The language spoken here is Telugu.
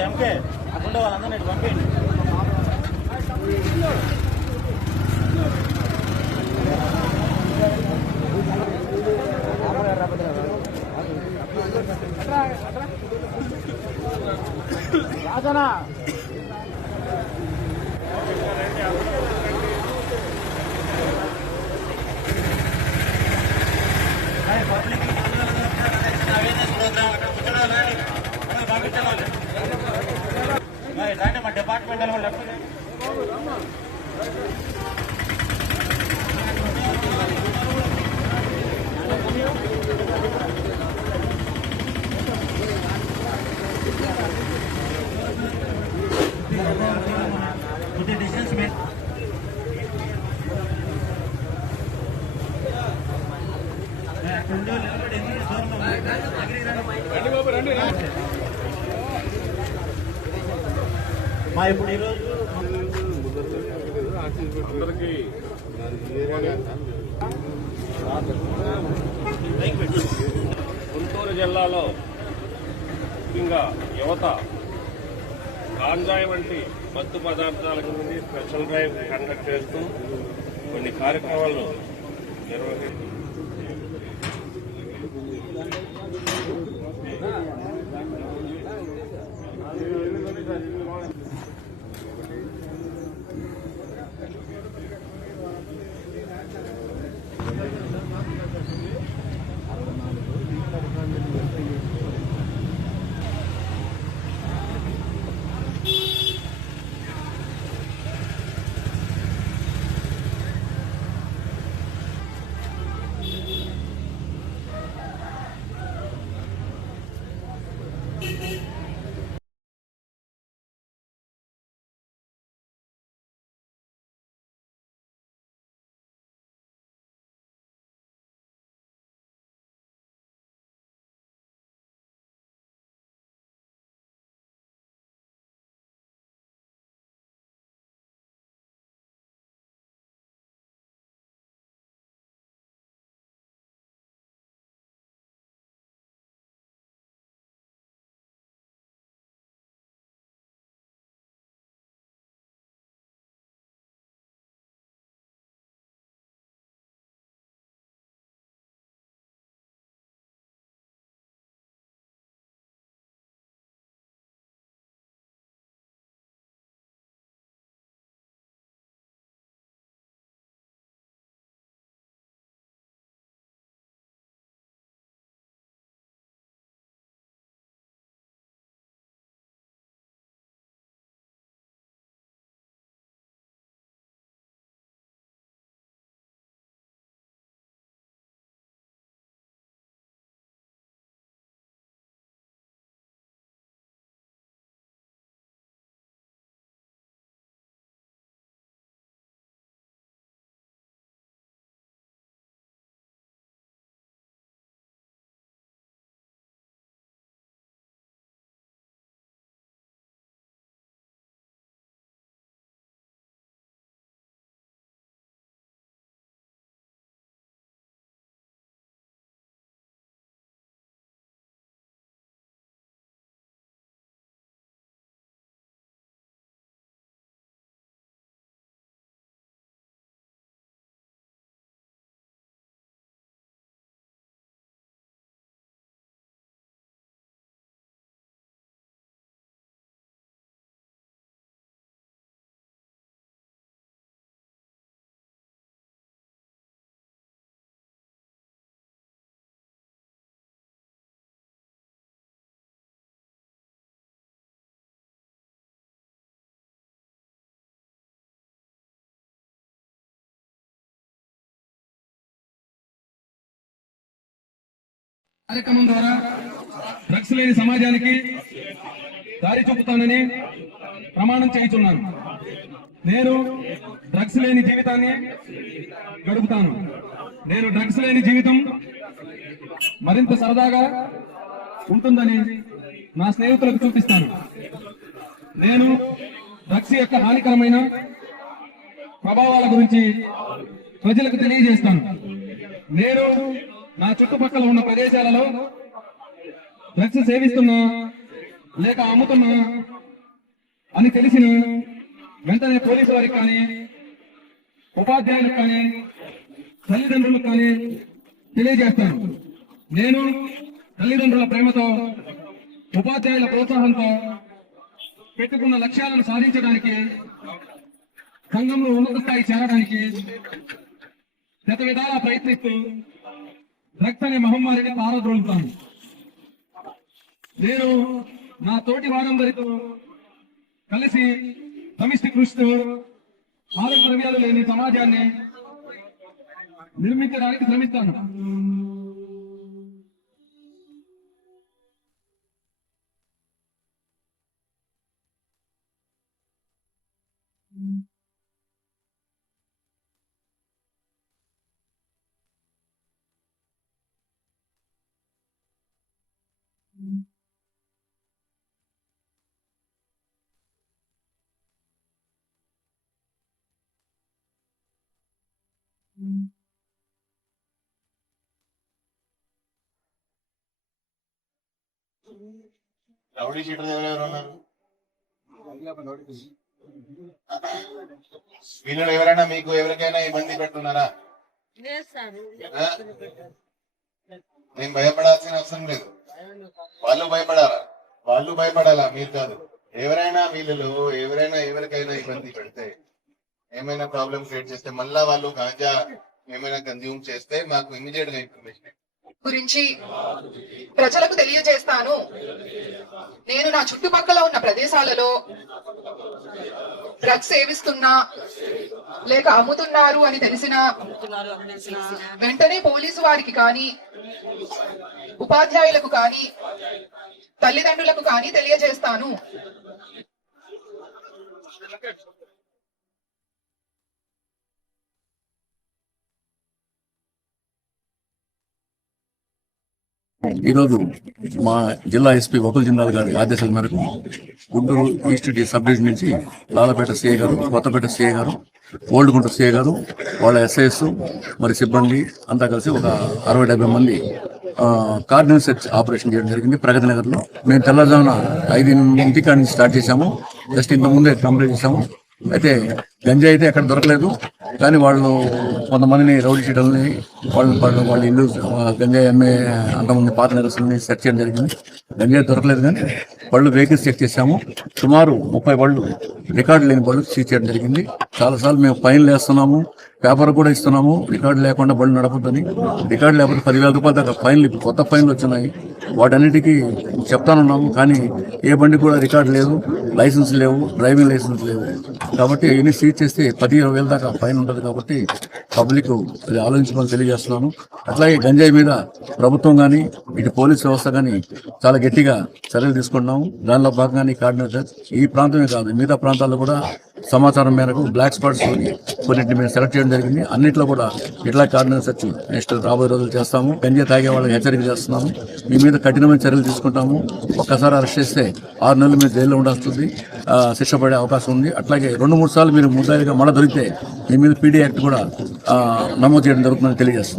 ఎంకే అక్కడ వాళ్ళందరినీ ఇటు పంపించండి. రాజనా రాండి మా డిపార్ట్మెంట్ వాళ్ళు కొద్ది డిస్టెన్స్ మీద మా ఇప్పుడు ఈరోజు గుంటూరు జిల్లాలో ముఖ్యంగా యువత గాంజాయి వంటి మత్తు పదార్థాల గురించి స్పెషల్ డ్రైవ్ కండక్ట్ చేస్తూ కొన్ని కార్యక్రమాలను నిర్వహిస్తూ కార్యక్రమం ద్వారా డ్రగ్స్ లేని సమాజానికి దారి చూపుతానని ప్రమాణం చేయుచున్నాను. నేను డ్రగ్స్ లేని జీవితాన్ని గడుపుతాను. నేను డ్రగ్స్ లేని జీవితం మరింత సరదాగా ఉంటుందని నా స్నేహితులకు చూపిస్తాను. నేను డ్రగ్స్ యొక్క హానికరమైన ప్రభావాల గురించి ప్రజలకు తెలియజేస్తాను. నేను నా చుట్టుపక్కల ఉన్న ప్రదేశాలలో డ్రగ్స్ సేవిస్తున్న లేక అమ్ముతున్నా అని తెలిసిన వెంటనే పోలీసు వారికి కానీ ఉపాధ్యాయులకు కానీ తల్లిదండ్రులకు కానీ తెలియజేస్తాను. నేను తల్లిదండ్రుల ప్రేమతో ఉపాధ్యాయుల ప్రోత్సాహంతో పెట్టుకున్న లక్ష్యాలను సాధించడానికి సంఘంలో ఉన్నత స్థాయి చేరడానికి గత విధాలా ప్రయత్నిస్తూ డ్రగ్స్ అనే మహమ్మారిని పారద్రోలుతాను. నేను నా తోటి వారందరితో కలిసి సమిష్టి కృషితో మాదక ద్రవ్యాలు లేని సమాజాన్ని నిర్మించడానికి శ్రమిస్తాను. రౌడీ షీటర్ ఎవరెవరు ఉన్నారు? వీళ్ళు ఎవరైనా మీకు ఎవరికైనా ఇబ్బంది పెడుతున్నారా? ఆ? నేను భయపడాల్సిన అవసరం లేదు. వాళ్ళు భయపడాలా? వాళ్ళు భయపడాలా, మీరు కాదు. ఎవరైనా వీళ్ళలో ఎవరికైనా ఇబ్బంది పెడితే, ఏమైనా ప్రాబ్లం క్రియేట్ చేస్తే, మళ్ళా వాళ్ళు గాంజా ఏమైనా కన్జ్యూమ్ చేస్తే మాకు ఇమీడియట్ గా ఇన్ఫర్మేషన్ గురించి ప్రజలకు తెలియజేస్తాను. నేను నా చుట్టుపక్కల ఉన్న ప్రదేశాలలో డ్రగ్స్ సేవిస్తున్నా లేక అమ్ముతున్నారు అని తెలిసిన వెంటనే పోలీసు వారికి కానీ ఉపాధ్యాయులకు కానీ తల్లిదండ్రులకు కానీ తెలియజేస్తాను. ఈరోజు మా జిల్లా ఎస్పీ వకుల్ జిందాల్ గారి ఆదేశాల మేరకు గుంటూరు ఈస్ట్ సబ్ డివిజన్ నుంచి లాలపేట సిఐ గారు, కొత్తపేట సిఐ గారు, ఓల్డ్ గుంటూరు సిఐ గారు, వాళ్ళ ఎస్ఐఎస్ మరి సిబ్బంది అంతా కలిసి ఒక 60-70 మంది కార్డినల్ సెర్చ్ ఆపరేషన్ చేయడం జరిగింది ప్రగతి నగర్లో. మేము తెల్లవారుజామున 5 కాడి నుంచి స్టార్ట్ చేశాము. జస్ట్ ఇంత ముందే కంప్లీట్ చేశాము. అయితే గంజా అయితే ఎక్కడ దొరకలేదు, కానీ వాళ్ళు కొంతమందిని రౌడీ షీటర్లని వాళ్ళ ఇల్లు గంజాయి అమ్మే అంతమంది పాత నిరసనని సెర్చ్ చేయడం జరిగింది. గంజాయి దొరకలేదు, కానీ వాళ్ళు వెహికల్స్ చెక్ చేశాము. సుమారు 30 బళ్ళు రికార్డు లేని బళ్ళు సీజ్ చేయడం జరిగింది. చాలాసార్లు మేము ఫైన్లు వేస్తున్నాము, పేపర్ కూడా ఇస్తున్నాము రికార్డు లేకుండా బళ్ళు నడపద్దని. రికార్డు లేకపోతే 10,000 రూపాయల దాకా ఫైన్లు, కొత్త ఫైన్లు వచ్చినాయి. వాటన్నిటికీ చెప్తానున్నాము, కానీ ఏ బండి కూడా రికార్డు లేదు, లైసెన్స్ లేవు, డ్రైవింగ్ లైసెన్స్ లేవు. కాబట్టి ఇవన్నీ సీజ్ చేస్తే 10,000 దాకా ఫైన్ ఉంటుంది. కాబట్టి పబ్లిక్ అది ఆలోచించమని తెలియజేస్తున్నాను. అట్లాగే గంజాయి మీద ప్రభుత్వం కానీ ఇటు పోలీస్ వ్యవస్థ కానీ చాలా గట్టిగా చర్యలు తీసుకుంటున్నాము. దానిలో భాగంగానే కార్డినేటర్ ఈ ప్రాంతమే కాదు మిగతా ప్రాంతాల్లో కూడా సమాచారం మేరకు బ్లాక్ స్పాట్స్ కొన్నింటిని మేము సెలెక్ట్ చేయడం జరిగింది. అన్నింటిలో కూడా ఇట్లా కార్డినేటర్ సెర్చ్ నెక్స్ట్ రాబోయే రోజులు చేస్తాము. గంజాయి తాగే వాళ్ళకి హెచ్చరిక చేస్తున్నాము. మీ మీద కఠినమైన చర్యలు తీసుకుంటాము. ఒక్కసారి అరెస్ట్ చేస్తే 6 నెలలు మీరు జైల్లో ఉండాల్సింది, శిక్ష పడే అవకాశం ఉంది. అట్లాగే 2-3 సార్లు మీరు ముద్దాయిగా మళ్ళీ దొరికితే మీ మీద పీడీ యాక్ట్ కూడా నమోదు చేయడం జరుగుతుందని తెలియజేస్తుంది.